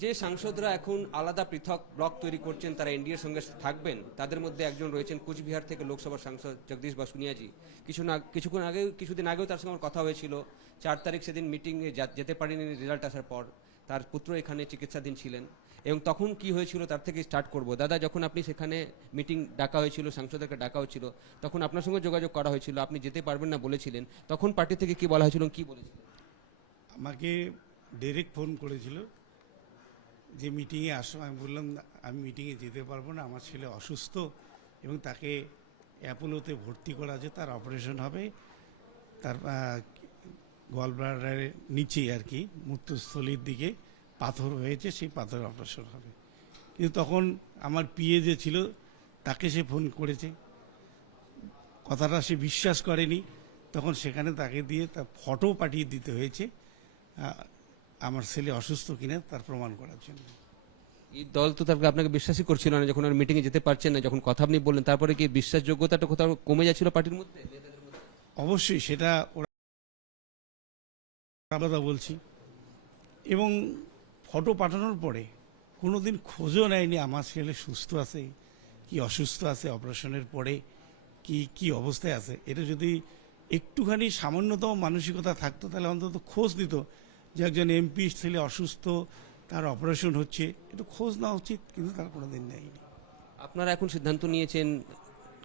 যে সাংসদরা এখন আলাদা পৃথক ব্লক তৈরি করছেন তারা এনডিএর সঙ্গে থাকবেন, তাদের মধ্যে একজন রয়েছেন কুচবিহার থেকে লোকসভার সাংসদ জগদীশ বাসুনিয়াজি। কিছুদিন আগেও তার সঙ্গে আমার কথা হয়েছিল। 4 তারিখ সেদিন মিটিংয়ে যেতে পারেনি রেজাল্ট আসার পর। তার পুত্র এখানে চিকিৎসাধীন ছিলেন। এবং তখন কি হয়েছিল তার থেকে স্টার্ট করব। দাদা, যখন আপনি সেখানে মিটিং ডাকা হয়েছিল, সাংসদকে ডাকা হয়েছিল, তখন আপনার সঙ্গে যোগাযোগ করা হয়েছিল, আপনি যেতে পারবেন না বলেছিলেন, তখন পার্টি থেকে কি বলা হয়েছিল, কি বলেছিলেন? আমাকে ডাইরেক্ট ফোন করেছিল যে মিটিংয়ে আসো। আমি বললাম আমি মিটিংয়ে যেতে পারবো না, আমার ছেলে অসুস্থ এবং তাকে অ্যাপোলোতে ভর্তি করা আছে, তার অপারেশন হবে, তার গলব্লাডারের নিচে আর কি মূত্রস্থলীর দিকে পাথর হয়েছে, সেই পাথর অপারেশন হবে। কিন্তু তখন আমার পিএ যে ছিল তাকে সে ফোন করেছে, কথাটা সে বিশ্বাস করেনি। তখন সেখানে তাকে দিয়ে তার ফটো পাঠিয়ে দিতে হয়েছে আমার ছেলে অসুস্থ কিনা তার প্রমাণ করার জন্য। এই দল তো তারপরে আপনাকে বিশ্বাসই করছিল না, যখন আর মিটিংয়ে যেতে পারছেন না, যখন কথা আপনি বললেন, তারপরে কি বিশ্বাসযোগ্যতাটা কোথাও কমে যাচ্ছিল পার্টির মধ্যে, নেতাদের মধ্যে? অবশ্যই সেটা ওরা কথা বলছি। এবং ফটো পাঠানোর পরে কোনোদিন খোঁজও নেয়নি আমার ছেলে সুস্থ আছে কি অসুস্থ আছে, অপারেশনের পরে কি কি অবস্থায় আছে। এটা যদি একটুখানি সামান্যতম মানসিকতা থাকতো তাহলে অন্তত খোঁজ দিত যে একজন এমপি ছেলে অসুস্থ, তার অপারেশন হচ্ছে, একটু খোঁজ নেওয়া উচিত, কিন্তু তার কোনোদিন নেয়নি। আপনারা এখন সিদ্ধান্ত নিয়েছেন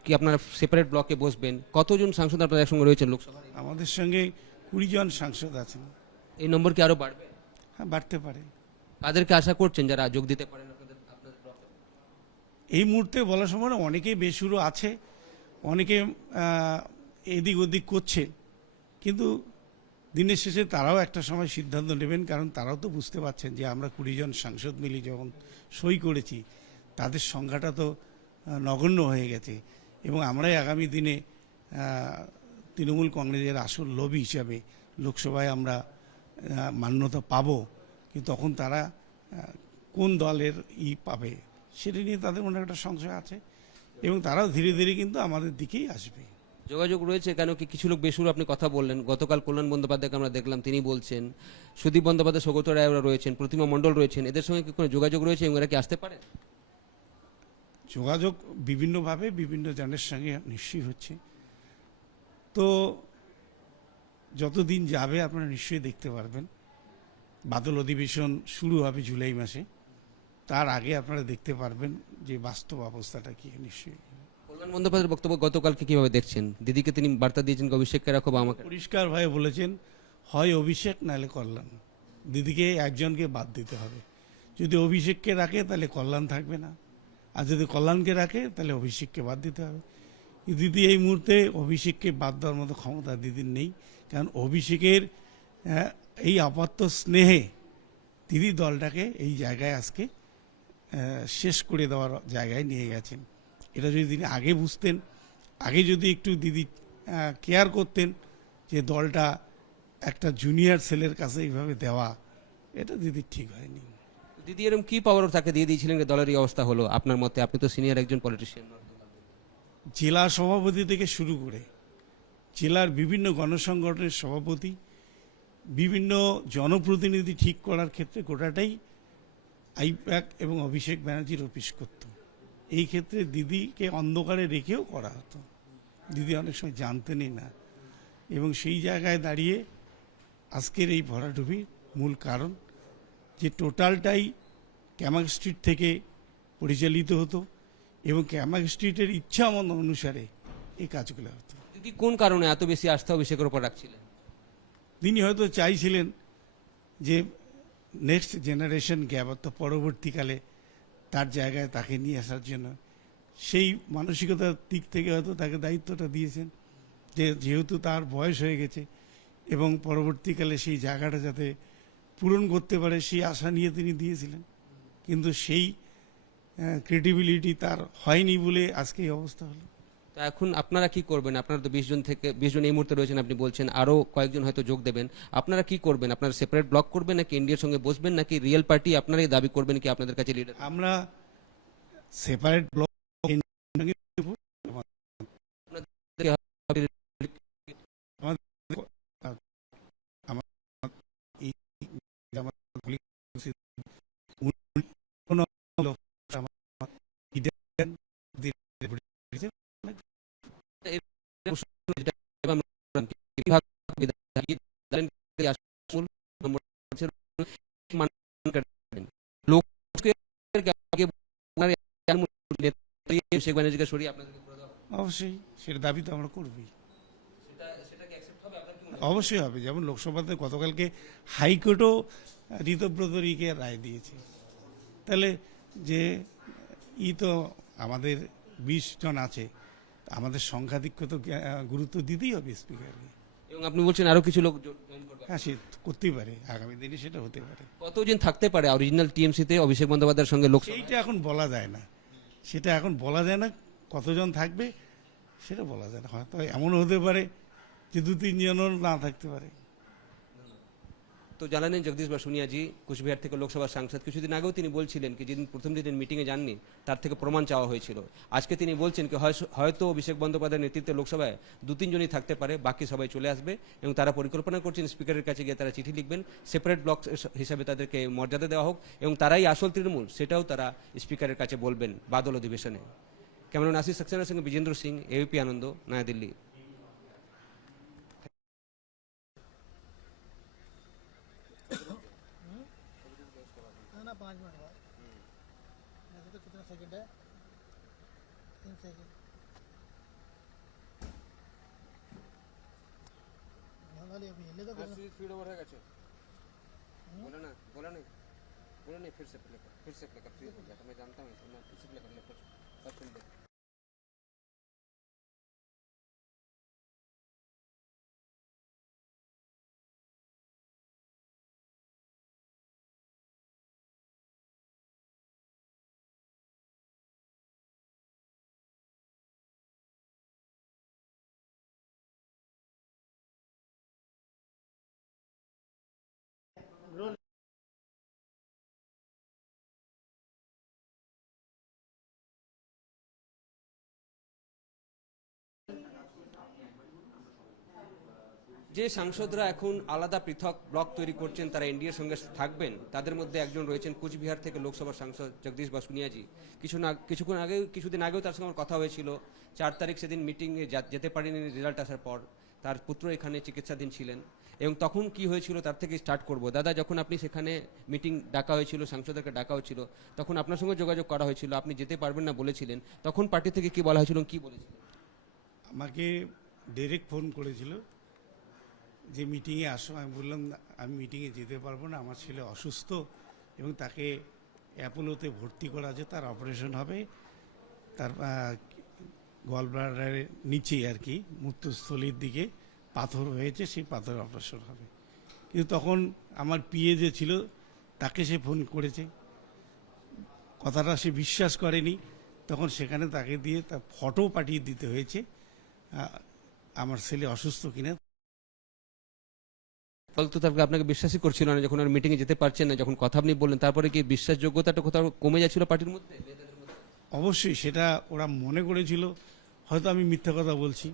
কি আপনারা সেপারেট ব্লকে বসবেন? কতজন সাংসদ আপনাদের সঙ্গে রয়েছেন লোকসভায়? আমাদের সঙ্গে 20 জন সাংসদ আছেন। এই নম্বর কি আরো বাড়বে? হ্যাঁ, বাড়তে পারে। কাদেরকে আশা করছেন যারা যোগ দিতে পারেন আপনাদের ব্লকে? এই মুহূর্তে বলা সম্ভব না, অনেকেই বেসুরো আছে, অনেকে এদিক ওদিক করছে, কিন্তু দিনের শেষে তারাও একটা সময় সিদ্ধান্ত নেবেন, কারণ তারাও তো বুঝতে পারছেন যে আমরা 20 জন সাংসদ মিলে যখন সই করেছি তাদের সংখ্যাটা তো নগণ্য হয়ে গেছে, এবং আমরাই আগামী দিনে তৃণমূল কংগ্রেসের আসল লবি হিসাবে লোকসভায় আমরা মান্যতা পাবো। কিন্তু তখন তারা কোন দলের পাবে সেটা নিয়ে তাদের মনে একটা সংশয় আছে, এবং তারাও ধীরে ধীরে কিন্তু আমাদের দিকেই আসবে। যোগাযোগ রয়েছে, কেন কি কিছু লোক বেসুর আপনি কথা বললেন, গতকাল কল্যাণ বন্দ্যোপাধ্যায়কে আমরা দেখলাম, তিনি বলছেন, সুদীপ বন্দ্যোপাধ্যায়, সৌগত রায় ওরা রয়েছেন, প্রতিমা মণ্ডল রয়েছেন, এদের সঙ্গে কি কোনো যোগাযোগ রয়েছে এবং এরা কি আসতে পারে? যোগাযোগ বিভিন্নভাবে বিভিন্ন জনের সঙ্গে নিশ্চয়ই হচ্ছে। তো যতদিন যাবে আপনারা নিশ্চয়ই দেখতে পারবেন। বাদল অধিবেশন শুরু হবে জুলাই মাসে, তার আগে আপনারা দেখতে পারবেন যে বাস্তব অবস্থাটা কি। নিশ্চয়ই কল্যাণ বন্দ্যোপাধ্যায়ের বক্তব্য গতকালকে কিভাবে দেখছেন? দিদিকে তিনি বার্তা দিয়েছেন অভিষেককে রাখো বা আমাকে। পরিষ্কারভাবে বলেছেন, হয় অভিষেক নাহলে কল্যাণ, দিদিকে একজনকে বাদ দিতে হবে। যদি অভিষেককে রাখে তাহলে কল্যাণ থাকবে না, আর যদি কল্যাণকে রাখে তাহলে অভিষেককে বাদ দিতে হবে। দিদি এই মুহূর্তে অভিষেককে বাদ দেওয়ার মতো ক্ষমতা দিদির নেই, কারণ অভিষেকের এই আপাত্ত স্নেহে দিদি দলটাকে এই জায়গায় আজকে শেষ করে দেওয়ার জায়গায় নিয়ে গেছেন। এটা যদি তিনি আগে বুঝতেন, আগে যদি একটু দিদি কেয়ার করতেন যে দলটা একটা জুনিয়র ছেলের কাছে এইভাবে দেওয়া, এটা দিদির ঠিক হয়নি। দিদি এরকম কি পাওয়ার তাকে দিয়ে দিয়েছিলেন যে দলের এই অবস্থা হলো আপনার মতে? আপনি তো সিনিয়র একজন পলিটিশিয়ান। জেলা সভাপতি থেকে শুরু করে জেলার বিভিন্ন গণসংগঠনের সভাপতি, বিভিন্ন জনপ্রতিনিধি ঠিক করার ক্ষেত্রে গোটাটাই আইপ্যাক এবং অভিষেক ব্যানার্জির অফিস করত। এই ক্ষেত্রে দিদিকে অন্ধকারে রেখেও করা হতো, দিদি অনেক সময় জানতেনই না। এবং সেই জায়গায় দাঁড়িয়ে আজকের এই ভরাডুবির মূল কারণ যে টোটালটাই ক্যামাক স্ট্রিট থেকে পরিচালিত হতো, এবং ক্যামাক স্ট্রিটের ইচ্ছা অনুসারে এই কাজগুলো হতো। দিদি কোন কারণে এত বেশি আস্থা অভিষেকের উপর রাখছিলেন? তিনি হয়তো চাইছিলেন যে নেক্সট জেনারেশন গ্যাপ, অর্থাৎ পরবর্তীকালে তার জায়গায় তাকে নিয়ে আসার জন্য সেই মানসিকতার দিক থেকে হয়তো তাকে দায়িত্বটা দিয়েছেন, যে যেহেতু তার বয়স হয়ে গেছে এবং পরবর্তীকালে সেই জায়গাটা যাতে পূরণ করতে পারে সেই আশা নিয়ে তিনি দিয়েছিলেন। কিন্তু সেই ক্রেডিবিলিটি তার হয়নি বলে আজকে এই অবস্থা হলো। তো এখন আপনারা কি করবেন? আপনারা তো 20 জন এই মুহূর্তে রয়েছেন, আপনি বলছেন আরো কয়েকজন হয়তো যোগ দেবেন। আপনারা কি করবেন? আপনারা সেপারেট ব্লক করবেন নাকি এনডিএর সঙ্গে বসবেন, নাকি রিয়েল পার্টি আপনারাই দাবি করবেন কি আপনাদের কাছে লিডার? আমরা সেপারেট ব্লক শেখ ব্যানার্জিকে সরিয়ে আপনাদেরকে করে দেওয়া হবে। অবশ্যই সেটা দাবি তো আমরা করবই, সেটা কি অ্যাকসেপ্ট হবে আপনার কি মনে হয়? অবশ্যই হবে। যেমন লোকসভাতে গতকালকে হাইকোর্টও ঋতব্রত রিকে রায় দিয়েছে, তাহলে যে তো আমাদের 20 জন আছে, আমাদের সংখ্যাধিক্য তো গুরুত্ব দিতেই হবে স্পিকারকে। এবং আপনি বলছেন আরো কিছু লোক জয়েন করবে। হ্যাঁ, সে করতেই পারে, আগামী দিনে সেটা হতে পারে। কতজন থাকতে পারে অরিজিনাল টিএমসিতে অভিষেক বন্দ্যোপাধ্যায়ের সঙ্গে লোকসভা? সেইটা এখন বলা যায় না, সেটা এখন বলা যায় না কতজন থাকবে সেটা বলা যায় না। হয়তো এমন হতে পারে যে 2-3 জনও না থাকতে পারে। তো জানালেন জগদীশ বাসুনিয়াজি, কুচবিহার থেকে লোকসভার সাংসদ। কিছুদিন আগেও তিনি বলছিলেন কি যেদিন প্রথম দিনের মিটিংয়ে যাননি তার থেকে প্রমাণ চাওয়া হয়েছিল। আজকে তিনি বলছেন কি হয়তো অভিষেক বন্দ্যোপাধ্যায়ের নেতৃত্বে লোকসভায় 2-3 জনই থাকতে পারে, বাকি সবাই চলে আসবে। এবং তারা পরিকল্পনা করছেন স্পিকারের কাছে গিয়ে তারা চিঠি লিখবেন, সেপারেট ব্লক হিসাবে তাদেরকে মর্যাদা দেওয়া হোক এবং তারাই আসল তৃণমূল সেটাও তারা স্পিকারের কাছে বলবেন বাদল অধিবেশনে। ক্যামেরাম্যান আশিস সাক্সেনার সঙ্গে বিজেন্দ্র সিং, এবিপি আনন্দ, নয়াদিল্লি। ना 5 मिनट बाद वैसे तो कितना सेकंड है 3 सेकंड वाली अभी हिले तो फीड ओवर हो गया बोला ना बोला नहीं फिर से प्ले कर फ्री हो गया तो मैं जानता हूँ मैं फिर से प्ले कर ले सब सुन ले। যে সাংসদরা এখন আলাদা পৃথক ব্লক তৈরি করছেন তারা এনডিএর সঙ্গে থাকবেন, তাদের মধ্যে একজন রয়েছেন কুচবিহার থেকে লোকসভার সাংসদ জগদীশ বাসুনিয়াজি। কিছুদিন আগেও তার সঙ্গে আমার কথা হয়েছিল। 4 তারিখ সেদিন মিটিংয়ে যেতে পারেনি রেজাল্ট আসার পর। তার পুত্র এখানে চিকিৎসাধীন ছিলেন এবং তখন কি হয়েছিল তার থেকে স্টার্ট করব। দাদা, যখন আপনি সেখানে মিটিং ডাকা হয়েছিল, সাংসদদেরকে ডাকা হয়েছিল, তখন আপনার সঙ্গে যোগাযোগ করা হয়েছিল, আপনি যেতে পারবেন না বলেছিলেন, তখন পার্টি থেকে কি বলা হয়েছিল, কি বলেছিলেন? আমাকে ডাইরেক্ট ফোন করেছিল যে মিটিংয়ে আসো। আমি বললাম আমি মিটিংয়ে যেতে পারবো না, আমার ছেলে অসুস্থ এবং তাকে অ্যাপোলোতে ভর্তি করা আছে, তার অপারেশন হবে, তার গলব্লাডারের নিচে আর কি মূত্রস্থলীর দিকে পাথর হয়েছে, সেই পাথর অপারেশন হবে। কিন্তু তখন আমার পিএ যে ছিল তাকে সে ফোন করেছে, কথাটা সে বিশ্বাস করেনি। তখন সেখানে তাকে দিয়ে তার ফটো পাঠিয়ে দিতে হয়েছে আমার ছেলে অসুস্থ কিনা। ফলতো তারপরে আপনাকে বিশ্বাসই করছিল না যখন আর মিটিংয়ে যেতে পারছেন না, যখন কথা আপনি বললেন, তারপরে কি বিশ্বাসযোগ্যতাটা কোথাও কমে যাচ্ছিল পার্টির মধ্যে? অবশ্যই সেটা ওরা মনে করেছিল হয়তো আমি মিথ্যা কথা বলছি,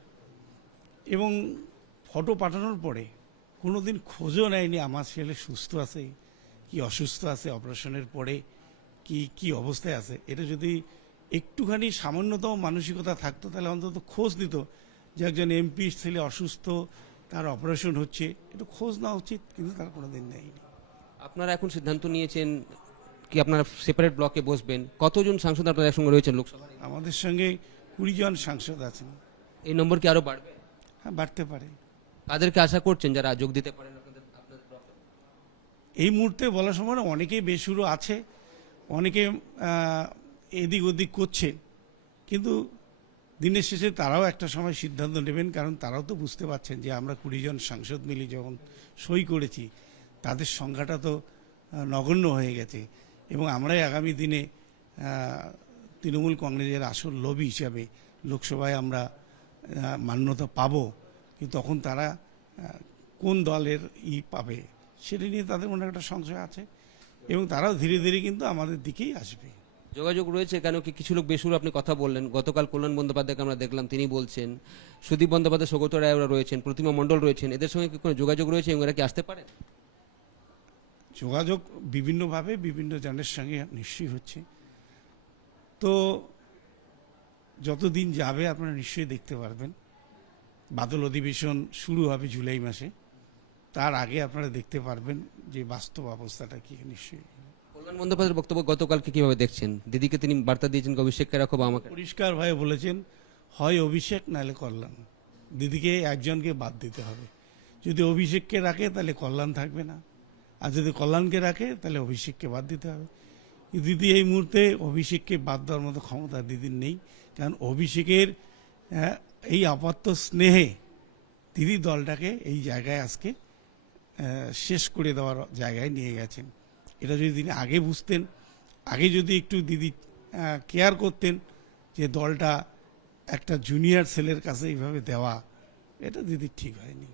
এবং ফটো পাঠানোর পরে কোনোদিন খোঁজও নেয়নি আমার ছেলে সুস্থ আছে কি অসুস্থ আছে, অপারেশনের পরে কি অবস্থায় আছে। এটা যদি একটুখানি সামান্যতম মানসিকতা থাকতো তাহলে অন্তত খোঁজ দিত যে একজন এমপি ছেলে অসুস্থ, তার অপারেশন হচ্ছে, একটু খোঁজ নেওয়া উচিত, কিন্তু তার কোনোদিন নেয়নি। আপনারা এখন সিদ্ধান্ত নিয়েছেন কি আপনারা সেপারেট ব্লকে বসবেন? কতজন সাংসদ আপনাদের একসঙ্গে রয়েছেন লোকসভায়? আমাদের সঙ্গে 20 জন সাংসদ আছেন। এই নম্বর কি আরো বাড়বে? হ্যাঁ, বাড়তে পারে। কাদেরকে আশা করছেন যারা যোগ দিতে পারেন আপনাদের ব্লকে? এই মুহূর্তে বলার সময় না, অনেকেই বেসুরো আছে, অনেকে এদিক ওদিক করছে, কিন্তু দিনের শেষে তারাও একটা সময় সিদ্ধান্ত নেবেন, কারণ তারাও তো বুঝতে পারছেন যে আমরা 20 জন সাংসদ মিলে যখন সই করেছি তাদের সংখ্যাটা তো নগণ্য হয়ে গেছে, এবং আমরাই আগামী দিনে তৃণমূল কংগ্রেসের আসল লবি হিসাবে লোকসভায় আমরা মান্যতা পাবো। কিন্তু তখন তারা কোন দলের পাবে সেটা নিয়ে তাদের মনে একটা সংশয় আছে, এবং তারাও ধীরে ধীরে কিন্তু আমাদের দিকেই আসবে। যোগাযোগ রয়েছে, কেন কি কিছু লোক বেসুর আপনি কথা বললেন। গতকাল কল্যাণ বন্দ্যোপাধ্যায়কে আমরা দেখলাম, তিনি বলছেন, সুদীপ বন্দ্যোপাধ্যায়, সৌগত রায় ওরা রয়েছেন, প্রতিমা মণ্ডল রয়েছেন, এদের সঙ্গে কি কোনো যোগাযোগ রয়েছে এবং এরা কি আসতে পারে? যোগাযোগ বিভিন্নভাবে বিভিন্ন জনের সঙ্গে নিশ্চয়ই হচ্ছে। তো যতদিন যাবে আপনারা নিশ্চয়ই দেখতে পারবেন বাদল অধিবেশন শুরু হবে জুলাই মাসে, তার আগে আপনারা দেখতে পারবেন যে বাস্তব অবস্থাটা কি। নিশ্চয়ই কল্যাণ বন্দ্যোপাধ্যায়ের বক্তব্য গতকালকে কিভাবে দেখছেন? দিদিকে তিনি বার্তা দিয়েছেন অভিষেককে রাখো বা আমাকে। পরিষ্কারভাবে বলেছেন, হয় অভিষেক নাহলে কল্যাণ, দিদিকে একজনকে বাদ দিতে হবে। যদি অভিষেককে রাখে তাহলে কল্যাণ থাকবে না, আর যদি কল্যাণকে রাখে তাহলে অভিষেককে বাদ দিতে হবে। দিদি এই মুহূর্তে অভিষেককে বাদ দেওয়ার মতো ক্ষমতা দিদির নেই, কারণ অভিষেকের এই আপাত্ত স্নেহে দিদি দলটাকে এই জায়গায় আজকে শেষ করে দেওয়ার জায়গায় নিয়ে গেছেন। এটা যদি তিনি আগে বুঝতেন, আগে যদি একটু দিদি কেয়ার করতেন যে দলটা একটা জুনিয়র ছেলের কাছে এইভাবে দেওয়া, এটা দিদি ঠিক হয়নি।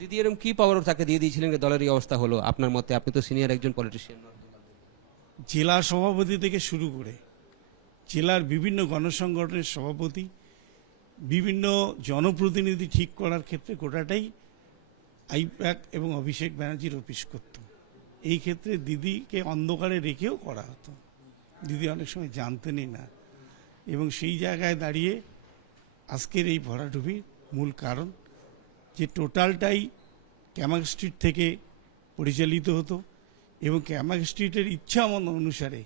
দিদি এরকম কি পাওয়ার তাকে দিয়ে দিয়েছিলেন যে দলের এই অবস্থা হলো আপনার মতে? আপনি তো সিনিয়র একজন পলিটিশিয়ান। জেলা সভাপতি থেকে শুরু করে জেলার বিভিন্ন গণসংগঠনের সভাপতি, বিভিন্ন জনপ্রতিনিধি ঠিক করার ক্ষেত্রে গোটাটাই আইপ্যাক এবং অভিষেক ব্যানার্জির অফিস করত। এই ক্ষেত্রে দিদিকে অন্ধকারে রেখেও করা হতো, দিদি অনেক সময় জানতেনই না। এবং সেই জায়গায় দাঁড়িয়ে আজকের এই ভরাডুবির মূল কারণ যে টোটালটাই ক্যামাক স্ট্রিট থেকে পরিচালিত হতো এবং ক্যামাক স্ট্রিটের ইচ্ছা অনুসারে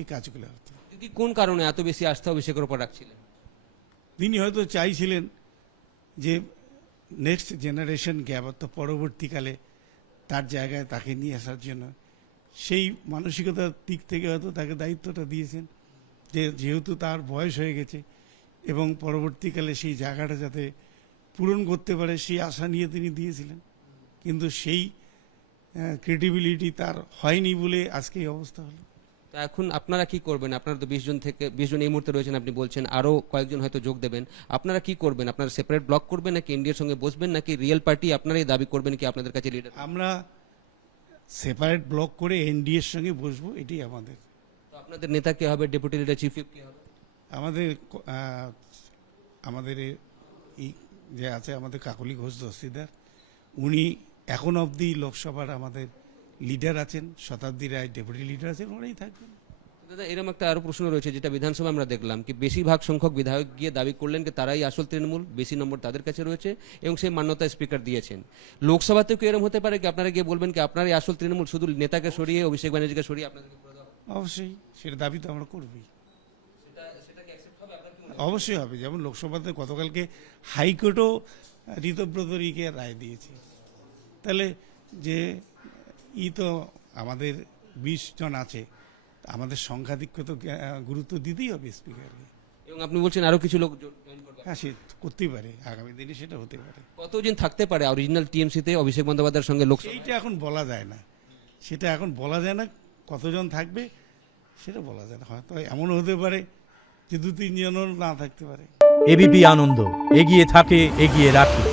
এই কাজগুলো হতো। দিদি কোন কারণে এত বেশি আস্থা অভিষেকের উপর রাখছিলেন? তিনি হয়তো চাইছিলেন যে নেক্সট জেনারেশন গ্যাপ, অর্থাৎ পরবর্তীকালে তার জায়গায় তাকে নিয়ে আসার জন্য সেই মানসিকতার দিক থেকে হয়তো তাকে দায়িত্বটা দিয়েছেন, যে যেহেতু তার বয়স হয়ে গেছে এবং পরবর্তীকালে সেই জায়গাটা যাতে পূরণ করতে পারে সেই আশা নিয়ে তিনি দিয়েছিলেন। কিন্তু সেই ক্রেডিবিলিটি তার হয়নি বলে আজকে এই অবস্থা হলো। তা এখন আপনারা কি করবেন? আপনারা তো 20 জন এই মুহূর্তে রয়েছেন, আপনি বলছেন আরো কয়েকজন হয়তো যোগ দেবেন। আপনারা কি করবেন? আপনারা সেপারেট ব্লক করবেন নাকি এনডিএর সঙ্গে বসবেন নাকি রিয়েল পার্টি আপনারাই দাবি করবেন কি আপনাদের কাছে লিডার? আমরা সেপারেট ব্লক করে এনডিএর সঙ্গে বসবো, এটাই আমাদের। তো আপনাদের নেতা কে হবে? ডেপুটি লিডার, চিফ হুইপ কে হবে? আমাদের এই যে আছে আমাদের কাকলি ঘোষ দস্তিদার, উনি এখন অবধি লোকসভার আমাদের লিডার আছেন, শতাব্দী রায় ডেপুটি লিডার আছেন, ওরাই থাকবেন। দাদা এরকম একটা আরো প্রশ্ন রয়েছে যেটা বিধানসভা আমরা দেখলাম কি বেশিরভাগ সংখ্যক বিধায়ক গিয়ে দাবি করলেন যে তারাই আসল তৃণমূল, বেশি নম্বর তাদের কাছে রয়েছে এবং সেই মান্যতা স্পিকার দিয়েছেন। লোকসভাতেও কি এরকম হতে পারে কি আপনারা গিয়ে বলবেন কি আপনারাই আসল তৃণমূল, শুধু নেতাকে সরিয়ে অভিষেক ব্যানার্জিকে সরিয়ে আপনাদেরকে করে দেওয়া? অবশ্যই সেটা দাবি তো আমরা করবই, অবশ্যই হবে। যেমন লোকসভাতে গতকালকে হাইকোর্টও ঋতব্রত রিকে রায় দিয়েছে, তাহলে যে তো আমাদের 20 জন আছে, আমাদের সংখ্যাধিক্য তো গুরুত্ব দিতেই হবে স্পিকারকে। এবং আপনি বলছেন আরো কিছু লোক জয়েন করবে? হ্যাঁ, সে করতেই পারে, আগামী দিনে সেটা হতে পারে। কতজন থাকতে পারে অরিজিনাল টিএমসিতে অভিষেক বন্দ্যোপাধ্যায়ের সঙ্গে লোকসভা? সেইটা এখন বলা যায় না, সেটা এখন বলা যায় না। কতজন থাকবে সেটা বলা যায় না। হয়তো এমন হতে পারে যে 2-3 জনও না থাকতে পারে। এবিপি আনন্দ, এগিয়ে থাকে, এগিয়ে রাখে।